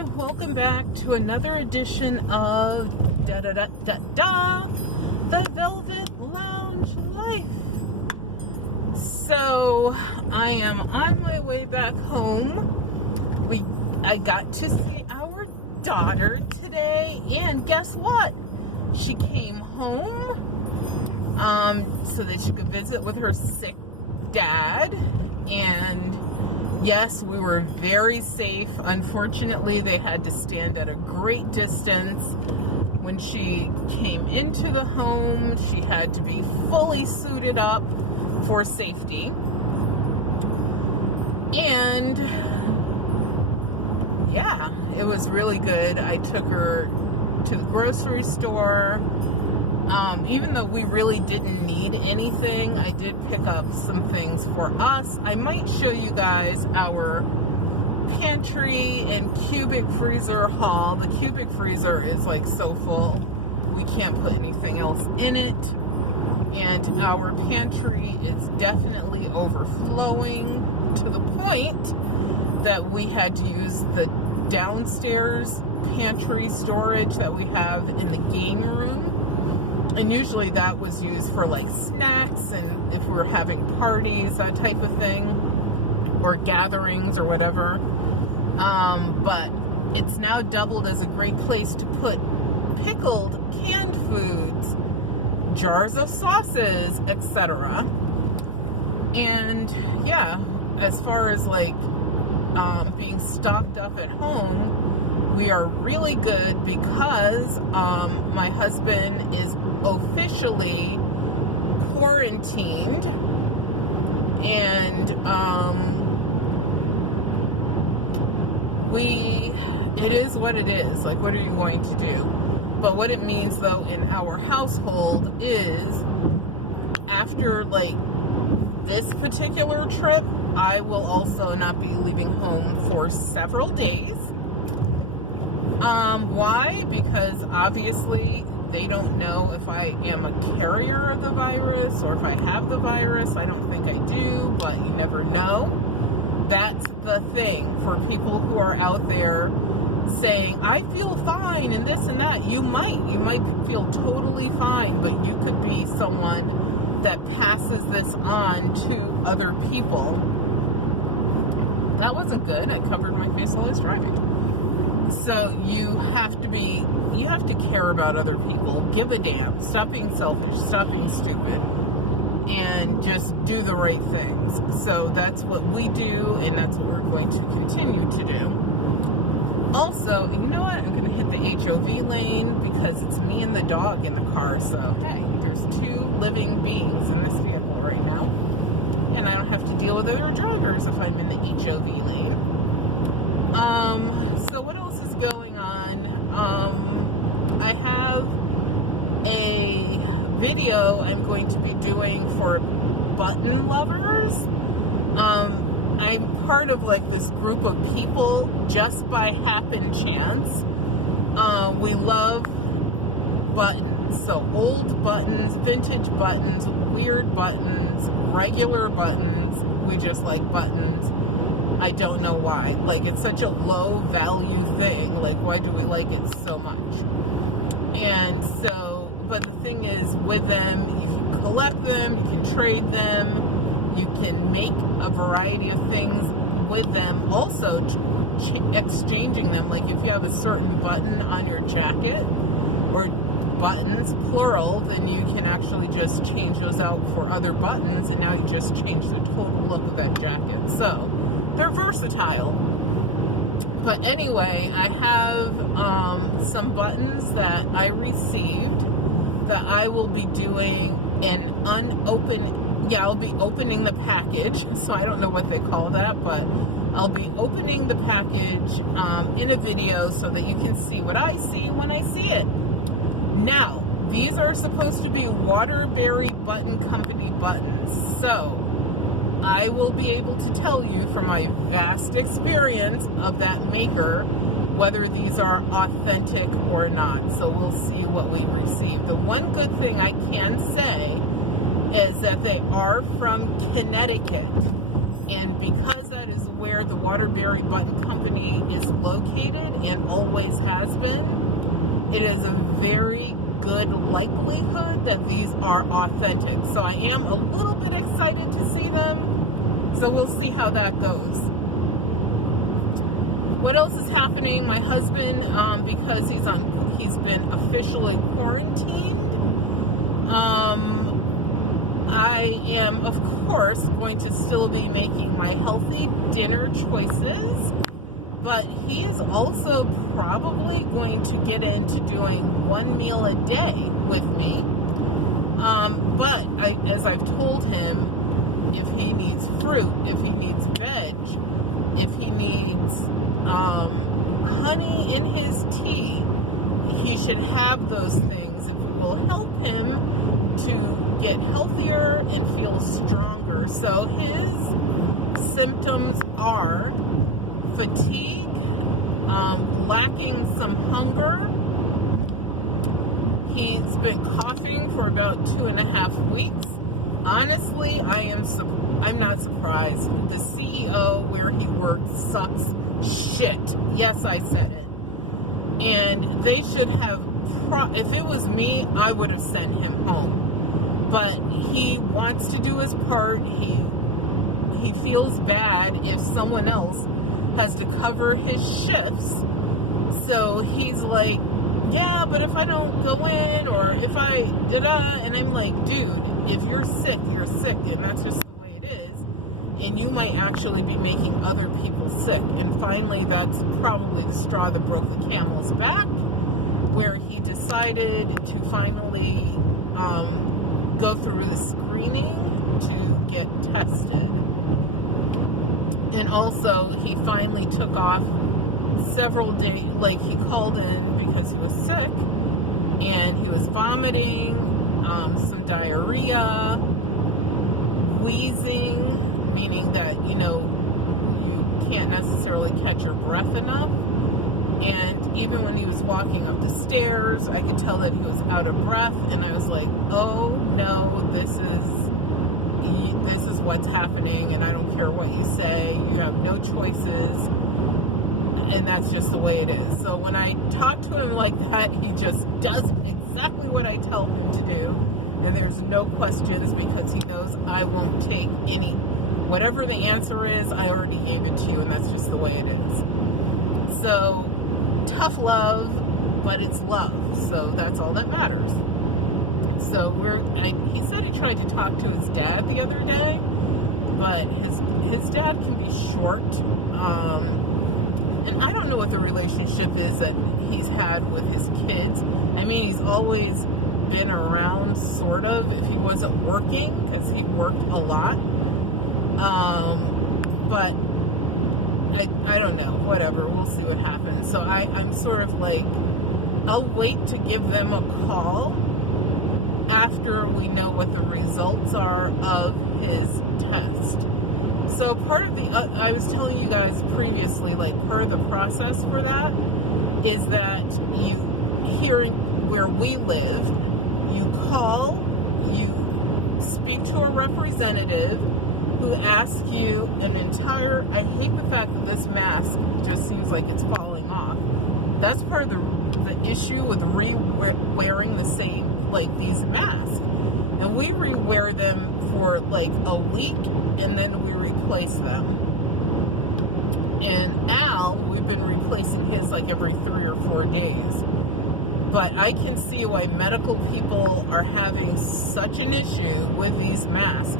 everyone, welcome back to another edition of The Velvet Lounge Life. So I am on my way back home. I got to see our daughter today, and guess what? She came home so that she could visit with her sick dad, and yes, we were very safe. Unfortunately, they had to stand at a great distance. When she came into the home, she had to be fully suited up for safety. And yeah, it was really good. I took her to the grocery store. Even though we really didn't need anything, I did pick up some things for us. I might show you guys our pantry and cubic freezer haul. The cubic freezer is like so full, we can't put anything else in it. And our pantry is definitely overflowing to the point that we had to use the downstairs pantry storage that we have in the game room. And usually that was used for like snacks and if we were having parties, that type of thing, or gatherings or whatever. But it's now doubled as a great place to put pickled canned foods, jars of sauces, etc. And yeah, as far as like being stocked up at home, we are really good because my husband is officially quarantined, and it is what it is. Like, what are you going to do? But what it means though in our household is after like this particular trip, I will also not be leaving home for several days. Why? Because obviously they don't know if I am a carrier of the virus or if I have the virus. I don't think I do, but you never know. That's the thing for people who are out there saying, I feel fine and this and that. You might feel totally fine, but you could be someone that passes this on to other people. That wasn't good. I covered my face while I was driving. So you have to care about other people. Give a damn. Stop being selfish. Stop being stupid. And just do the right things. So that's what we do, and that's what we're going to continue to do. Also, you know what? I'm going to hit the HOV lane because it's me and the dog in the car. So, hey, there's two living beings in this vehicle right now. And I don't have to deal with other drivers if I'm in the HOV lane. So what else is going on? I have a video I'm going to be doing for button lovers. I'm part of like this group of people just by happen chance. We love buttons. So old buttons, vintage buttons, weird buttons, regular buttons. We just like buttons. I don't know why. Like, it's such a low value thing. Like, why do we like it so much? And so, but the thing is, with them, you can collect them, you can trade them, you can make a variety of things with them. Also, exchanging them. Like, if you have a certain button on your jacket, or buttons, plural, then you can actually just change those out for other buttons, and now you just change the total look of that jacket. So, they're versatile. But anyway, I have some buttons that I received that I will be doing I'll be opening the package. So I don't know what they call that, but I'll be opening the package in a video so that you can see what I see when I see it. Now, these are supposed to be Waterbury Button Company buttons. So I will be able to tell you from my vast experience of that maker whether these are authentic or not. So we'll see what we receive. The one good thing I can say is that they are from Connecticut. And because that is where the Waterbury Button Company is located and always has been, it is a very good likelihood that these are authentic. So I am a little bit excited to see them. So we'll see how that goes. What else is happening? My husband, because he's been officially quarantined. I am, of course, going to still be making my healthy dinner choices, but he is also probably going to get into doing one meal a day with me. But as I've told him, if he needs fruit, if he needs veg, if he needs honey in his tea, he should have those things. It will help him to get healthier and feel stronger. So his symptoms are fatigue, lacking some hunger. He's been coughing for about 2.5 weeks. Honestly, I'm not surprised. The CEO where he works sucks shit. Yes, I said it. And they should have, if it was me, I would have sent him home. But he wants to do his part. He feels bad if someone else has to cover his shifts. So he's like, yeah, but if I don't go in, or if I and I'm like, dude, if you're sick, and that's just the way it is, and you might actually be making other people sick. And finally, that's probably the straw that broke the camel's back, where he decided to finally go through the screening to get tested. And also, he finally took off several days, like he called in because he was sick, and he was vomiting, some diarrhea, wheezing, meaning that, you can't necessarily catch your breath enough. And even when he was walking up the stairs, I could tell that he was out of breath, and I was like, oh no, this is what's happening, and I don't care what you say, you have no choices, and that's just the way it is. So when I talk to him like that, he just does exactly what I tell him to do, and there's no questions, because he knows I won't take any, whatever the answer is, I already gave it to you, and that's just the way it is. So, tough love, but it's love, so that's all that matters. So he said he tried to talk to his dad the other day, but his dad can be short, and I don't know what the relationship is that he's had with his kids. I mean, he's always been around, sort of, if he wasn't working, because he worked a lot, but I don't know, whatever, we'll see what happens. So I'm sort of like, I'll wait to give them a call after we know what the results are of his test. So part of I was telling you guys previously, like, part of the process for that is that here where we live, you call, you speak to a representative who asks you an entire, I hate the fact that this mask just seems like it's falling off. That's part of the issue with wearing the same, like, these masks. And we rewear them for like a week, and then we replace them. And Al, we've been replacing his like every 3 or 4 days. But I can see why medical people are having such an issue with these masks.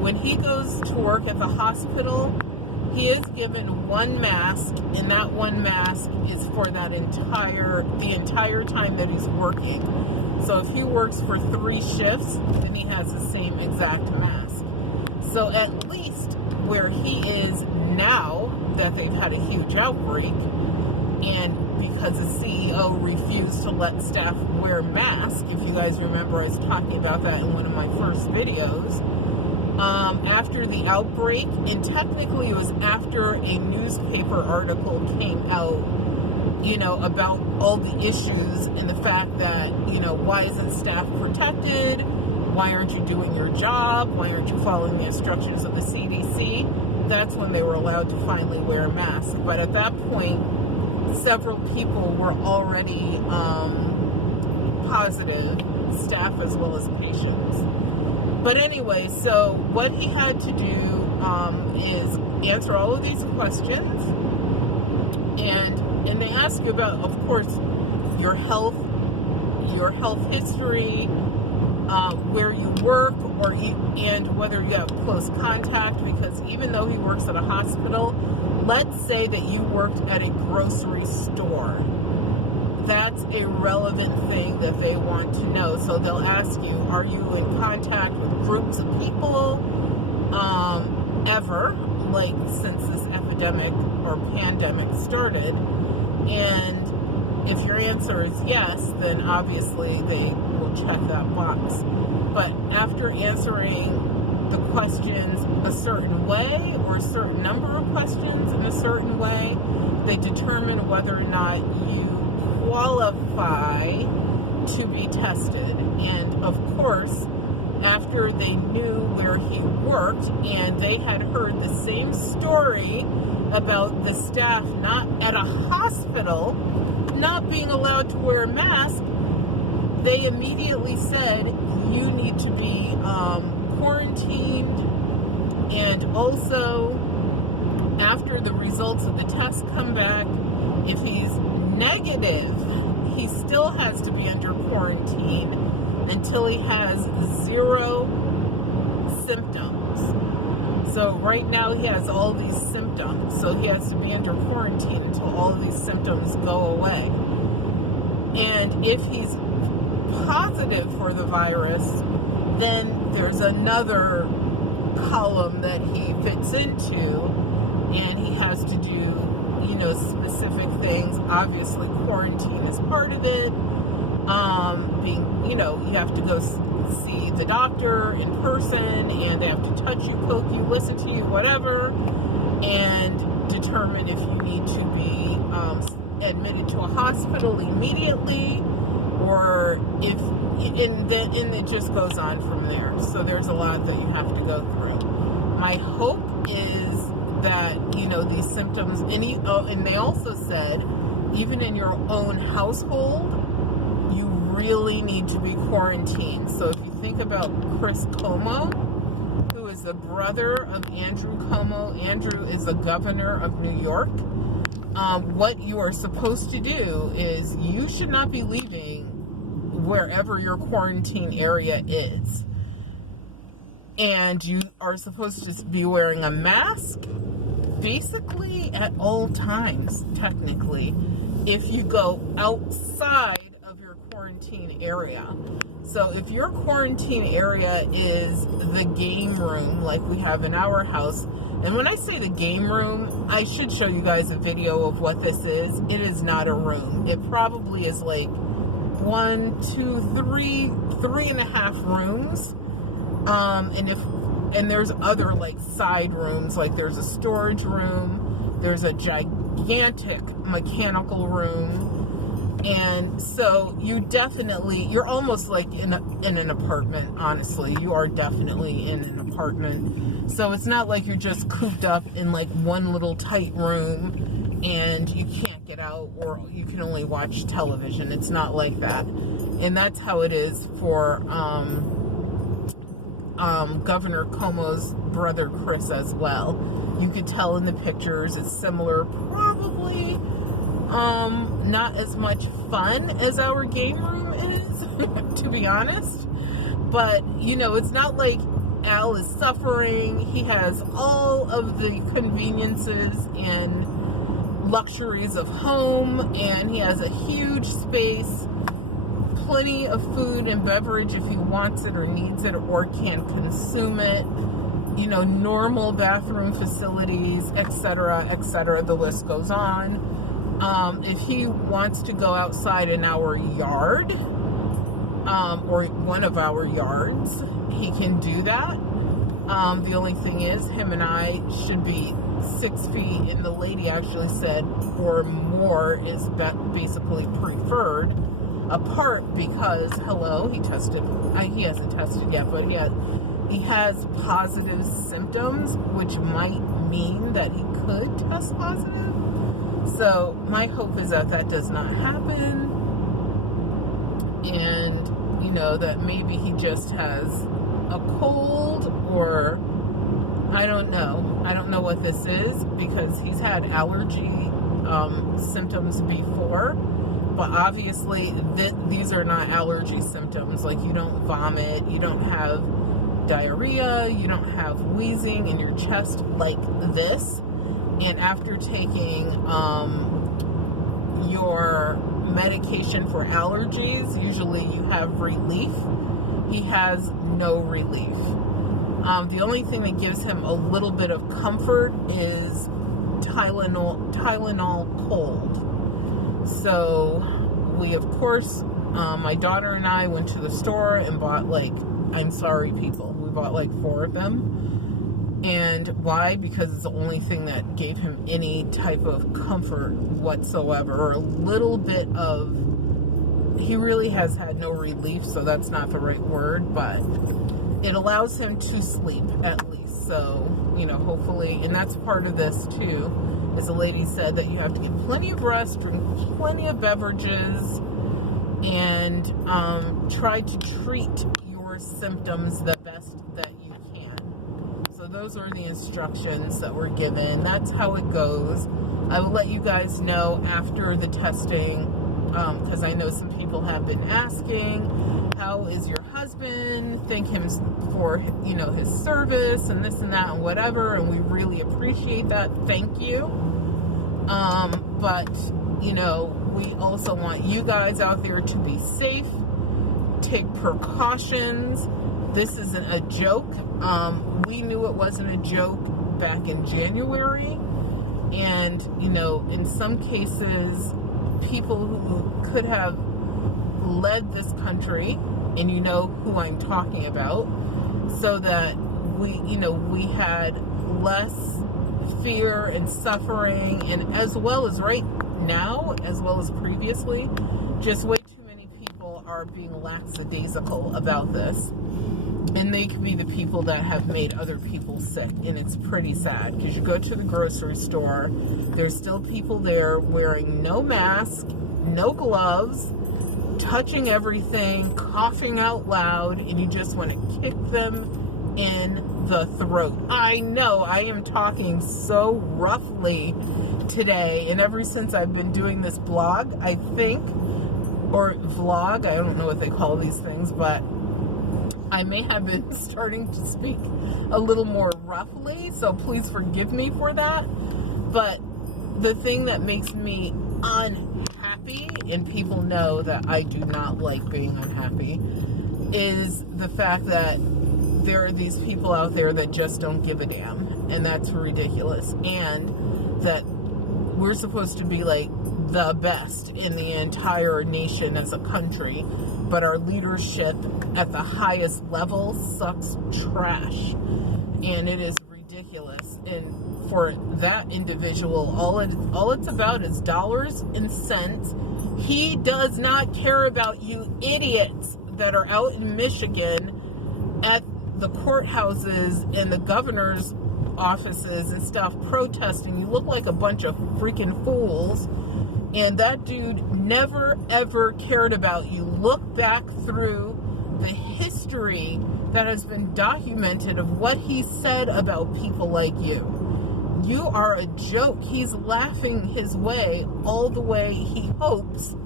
When he goes to work at the hospital, he is given one mask, and that one mask is for the entire time that he's working. So if he works for 3 shifts, then he has the same exact mask. So at least where he is now, that they've had a huge outbreak, and because the CEO refused to let staff wear masks, if you guys remember, I was talking about that in one of my first videos, after the outbreak, and technically it was after a newspaper article came out, about all the issues and the fact that, why isn't staff protected? Why aren't you doing your job? Why aren't you following the instructions of the CDC? that's when they were allowed to finally wear masks. But at that point, several people were already positive, staff as well as patients. But anyway, so what he had to do is answer all of these questions, and they ask you about, of course, your health history, where you work, and whether you have close contact, because even though he works at a hospital, let's say that you worked at a grocery store. That's a relevant thing that they want to know. So they'll ask you, are you in contact with groups of people ever, like since this epidemic or pandemic started? And if your answer is yes, then obviously they will check that box. But after answering the questions a certain way, or a certain number of questions in a certain way, they determine whether or not you qualify to be tested. And of course, after they knew where he worked and they had heard the same story about the staff not at a hospital not being allowed to wear a mask, they immediately said you need to be quarantined. And also, after the results of the test come back, if he's negative, he still has to be under quarantine until he has 0 symptoms. So right now he has all these symptoms, so he has to be under quarantine until all of these symptoms go away. And if he's positive for the virus, then there's another column that he fits into, and he has to do, specific things. Obviously, quarantine is part of it. You have to go see the doctor in person, and they have to touch you, poke you, listen to you, whatever, and determine if you need to be admitted to a hospital immediately, or if, and it just goes on from there. So there's a lot that you have to go through. My hope is that, these symptoms, and they also said, even in your own household, you really need to be quarantined. So if you think about Chris Cuomo, who is the brother of Andrew Cuomo, Andrew is the governor of New York, what you are supposed to do is you should not be leaving wherever your quarantine area is. And you are supposed to be wearing a mask basically at all times, technically, if you go outside of your quarantine area. So if your quarantine area is the game room, like we have in our house, and when I say the game room, I should show you guys a video of what this is. It is not a room. It probably is like 1, 2, 3, 3.5 rooms. And there's other like side rooms, like there's a storage room, there's a gigantic mechanical room, and so you're almost like in an apartment. Honestly, you are definitely in an apartment. So it's not like you're just cooped up in like one little tight room and you can't get out, or you can only watch television. It's not like that, and that's how it is for Governor Cuomo's brother Chris as well. You could tell in the pictures it's similar, probably not as much fun as our game room is, to be honest. But it's not like Al is suffering. He has all of the conveniences and luxuries of home, and he has a huge space, plenty of food and beverage if he wants it or needs it or can consume it, normal bathroom facilities, etc., etc. The list goes on. If he wants to go outside in our yard, or one of our yards, he can do that. The only thing is, him and I should be 6 feet, and the lady actually said, or more is basically preferred, apart, because he hasn't tested yet, but he has positive symptoms, which might mean that he could test positive. So my hope is that that does not happen, and that maybe he just has a cold, or I don't know what this is, because he's had allergy symptoms before, but obviously these are not allergy symptoms. Like, you don't vomit, you don't have diarrhea, you don't have wheezing in your chest like this. And after taking your medication for allergies, usually you have relief. He has no relief. The only thing that gives him a little bit of comfort is Tylenol cold. So we, of course, my daughter and I went to the store and bought, I'm sorry, people, we bought 4 of them. And why? Because it's the only thing that gave him any type of comfort whatsoever, or a little bit of, he really has had no relief, so that's not the right word, but it allows him to sleep at least. So, hopefully, and that's part of this too, as the lady said, that you have to get plenty of rest, drink plenty of beverages, and try to treat your symptoms the best that you can. So those are the instructions that were given. That's how it goes. I will let you guys know after the testing, because I know some people have been asking, how is your husband? Thank him for, his service and this and that and whatever, and we really appreciate that. Thank you. But, we also want you guys out there to be safe, take precautions. This isn't a joke. We knew it wasn't a joke back in January, and, in some cases, people who could have led this country, and you know who I'm talking about, so that we had less fear and suffering, and as well as right now, as well as previously, just way too many people are being lackadaisical about this. And they could be the people that have made other people sick, and it's pretty sad, because you go to the grocery store, there's still people there wearing no mask, no gloves, touching everything, coughing out loud, and you just want to kick them in the throat. I know I am talking so roughly today, and ever since I've been doing this blog, I think, or vlog, I don't know what they call these things, but I may have been starting to speak a little more roughly, so please forgive me for that. But the thing that makes me unhappy, and people know that I do not like being unhappy, is the fact that there are these people out there that just don't give a damn, and that's ridiculous. And that we're supposed to be the best in the entire nation as a country, but our leadership at the highest level sucks trash, and it is ridiculous. And for that individual, all it's about is dollars and cents. He does not care about you idiots that are out in Michigan at the courthouses and the governor's offices and stuff protesting. You look like a bunch of freaking fools. And that dude never, ever cared about you. Look back through the history that has been documented of what he said about people like you. You are a joke. He's laughing his way all the way, he hopes,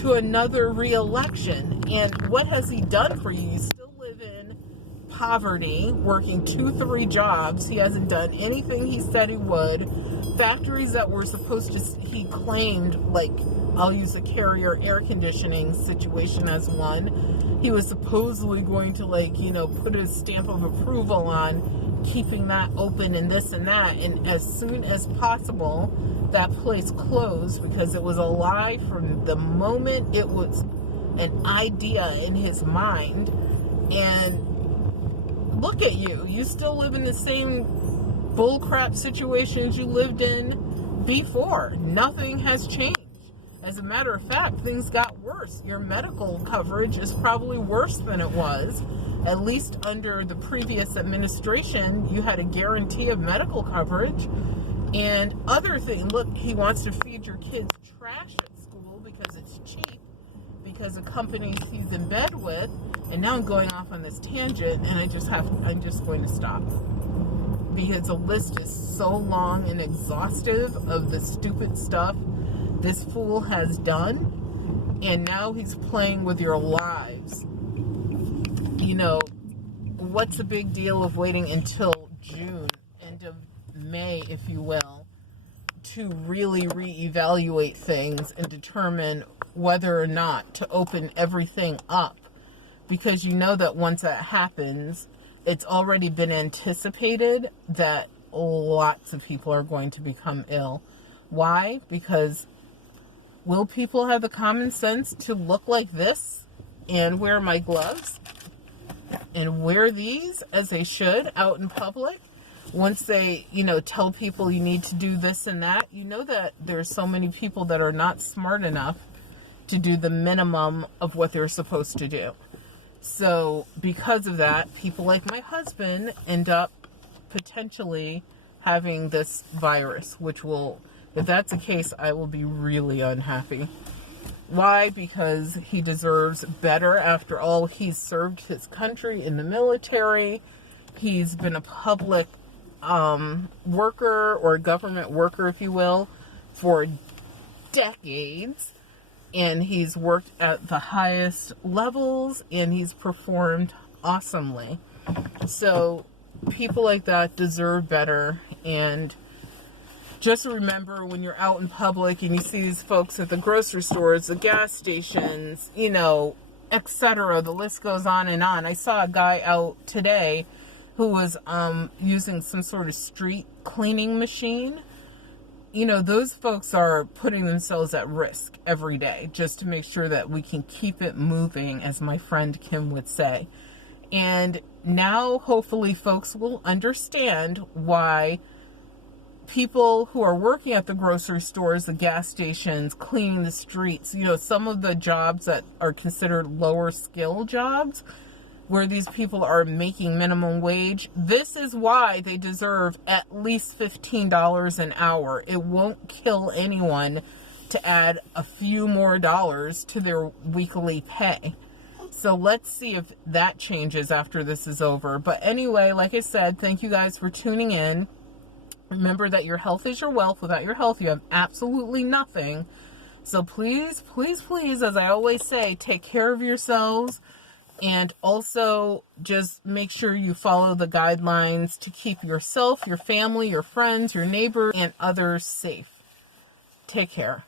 to another re-election. And what has he done for you? You still live in poverty, working 2-3 jobs. He hasn't done anything he said he would. Factories that were supposed to, he claimed, I'll use the Carrier air conditioning situation as one. He was supposedly going to, put his stamp of approval on keeping that open and this and that. And as soon as possible, that place closed, because it was a lie from the moment it was an idea in his mind. And look at you. You still live in the same bullcrap situations you lived in before. Nothing has changed. As a matter of fact, things got worse. Your medical coverage is probably worse than it was. At least under the previous administration, you had a guarantee of medical coverage. And other thing, look, he wants to feed your kids trash at school because it's cheap, because of companies he's in bed with. And now I'm going off on this tangent, and I'm just going to stop. Because the list is so long and exhaustive of the stupid stuff this fool has done, and now he's playing with your lives. You know, what's the big deal of waiting until June, end of May, if you will, to really reevaluate things and determine whether or not to open everything up? Because you know that once that happens, it's already been anticipated that lots of people are going to become ill. Why? Because will people have the common sense to look like this and wear my gloves and wear these as they should out in public? Once they, tell people you need to do this and that, you know that there's so many people that are not smart enough to do the minimum of what they're supposed to do. So because of that, people like my husband end up potentially having this virus, which will, if that's the case, I will be really unhappy. Why? Because he deserves better. After all, he's served his country in the military. He's been a public worker, or government worker, if you will, for decades. And he's worked at the highest levels, and he's performed awesomely. So people like that deserve better. And just remember, when you're out in public and you see these folks at the grocery stores, the gas stations, etc., the list goes on and on. I saw a guy out today who was using some sort of street cleaning machine. Those folks are putting themselves at risk every day just to make sure that we can keep it moving, as my friend Kim would say. And now, hopefully, folks will understand why people who are working at the grocery stores, the gas stations, cleaning the streets, some of the jobs that are considered lower skill jobs, where these people are making minimum wage, this is why they deserve at least $15 an hour. It won't kill anyone to add a few more dollars to their weekly pay. So let's see if that changes after this is over. But anyway, like I said, thank you guys for tuning in. Remember that your health is your wealth. Without your health, you have absolutely nothing. So please, please, please, as I always say, take care of yourselves. And also just make sure you follow the guidelines to keep yourself, your family, your friends, your neighbors, and others safe. Take care.